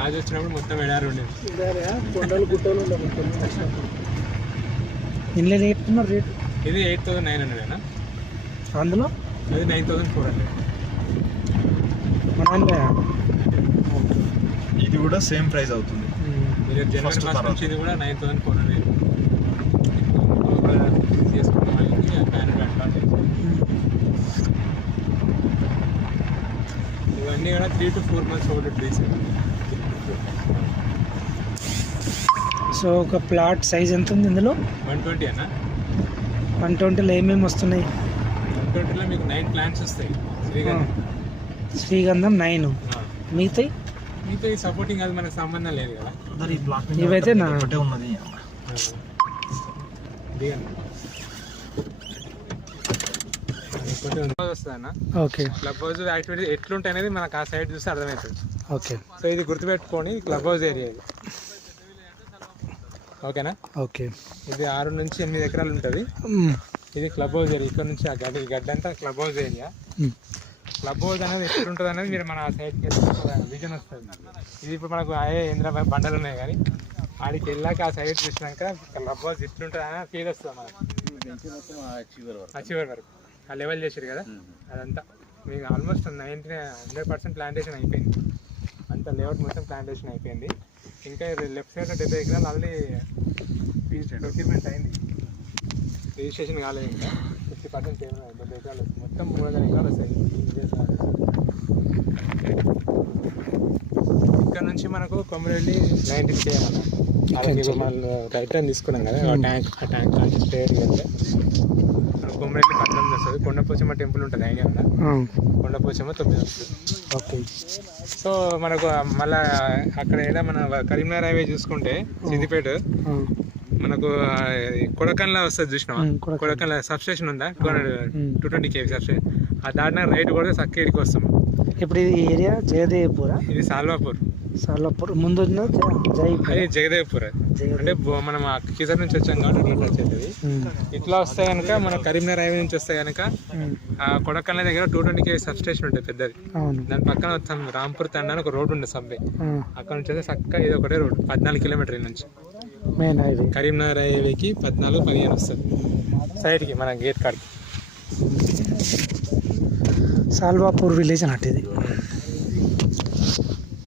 రాజు వచ్చినప్పుడు మొత్తం ఎడారి ఉండేది, కొండలు గుట్టలు ఉండవు. ఇంట్లో రేట్ రేటు ఇది 8,900 అన్న, అందులో అది 9,400. ఇది కూడా సేమ్ ప్రైస్ అవుతుంది. మీరు జనవరి ఫస్ట్ నుంచి ఇది కూడా 9,400 చేసుకున్నాం. ఇవన్నీ కూడా 3 to 4 months old trees. So ఒక ప్లాట్ సైజ్ ఎంత ఉంది ఇందులో? 120 అన్న. 120లో ఏమేమి వస్తున్నాయి? 120లో మీకు 9 ప్లాంట్స్ వస్తాయి. శ్రీగంధం 9, మిగతాయి మీతో ఈ సపోర్టింగ్ అది మనకు సంబంధం లేదు కదా. ఇవైతే నా ఒకటే ఉన్నది. వస్తుంది అన్న. ఓకే, క్లబ్ హౌస్ యాక్టివిటీ ఎట్లుంటాయి అనేది మనకు ఆ సైడ్ చూస్తే అర్థమవుతుంది. ఓకే. సో ఇది గుర్తుపెట్టుకొని క్లబ్ హౌస్ ఏరియా ఇది, ఓకేనా? ఓకే. ఇది 6 నుంచి 8 ఎకరాలు ఉంటుంది. ఇది క్లబ్ హౌస్ ఏరియా. ఇక్కడ నుంచి ఆ గడ్డ, ఈ గడ్డ అంతా club house area. Club house అనేది ఎట్లుంటుంది అనేది మీరు మన సైడ్కి విజన్ వస్తుంది. ఇది ఇప్పుడు మనకు ఇంద్ర బండలు ఉన్నాయి, కానీ ఆడికి వెళ్ళాక ఆ సైడ్ చూసినాక క్లబ్ హౌస్ ఎట్లుంటుంది అని ఫీల్ వస్తుంది మనకు. చివరి వరకు ఆ లెవెల్ చేసారు కదా, అదంతా మీకు ఆల్మోస్ట్ 100% ప్లాంటేషన్ అయిపోయింది. అంత లేఅవుట్ మొత్తం ప్లాంటేషన్ అయిపోయింది. ఇంకా లెఫ్ట్ సైడ్ 70 ఎకరాలు ఆల్రెడీ ప్రొక్యూర్మెంట్ అయింది, రిజిస్ట్రేషన్ కాలేదు. ఇంకా 50% 70 ఎకరాలు వస్తాయి. మొత్తం 300 ఎకరాలు వస్తాయి. ఇక్కడ నుంచి మనకు కొమ్మరెల్లి 19 చేయాలన్నా. అలాగే మనం రైట్ టర్న్ తీసుకున్నాం కదా, ఆ ట్యాంక్ నుంచి స్ట్రేట్ వెళ్తే మనకు కొమ్మరెల్లి 18 వస్తుంది. కొండపోచమ్మ టెంపుల్ ఉంటుంది, ఐడియా ఉందా? కొండపోచమ్మ 9 వస్తుంది. ఓకే. సో మనకు మళ్ళీ అక్కడ ఏదో మన కరీంనగర్ హైవే చూసుకుంటే సిద్దిపేట మనకు కొడకన్లా వస్తుంది, చూసినావా? కొడకన్లా సబ్స్టేషన్ ఉందా, 220 kV సబ్స్టేషన్. ఆ దాటిన రైట్ కూడా సక్కేడికి వస్తాం. ఇప్పుడు ఇది ఏరియా జయదేవ్పూరా? ఇది సాల్వాపూర్. సాల్వాపూర్ ముందు అది జగదేవ్పూర్. అంటే మనం కిజర్ నుంచి వచ్చాం కాబట్టి ఇట్లా వచ్చేది. ఇట్లా వస్తే కనుక మన కరీంనగర్ హైవే నుంచి వస్తే కనుక ఆ కొడకన్ల దగ్గర 220 kV సబ్స్టేషన్ ఉంటుంది పెద్దది. దాని పక్కన వస్తాం రాంపూర్ తండ అని ఒక రోడ్ ఉంటుంది, సబ్వే. అక్కడ నుంచి వస్తే చక్కగా ఇది ఒకటే రోడ్, 14 కిలోమీటర్ల నుంచి మెయిన్ హైవే. కరీంనగర్ హైవేకి 14-15 వస్తుంది సైడ్కి మన గేట్ కాడికి. సాల్వాపూర్ విలేజ్ అన్నట్టు ఇది.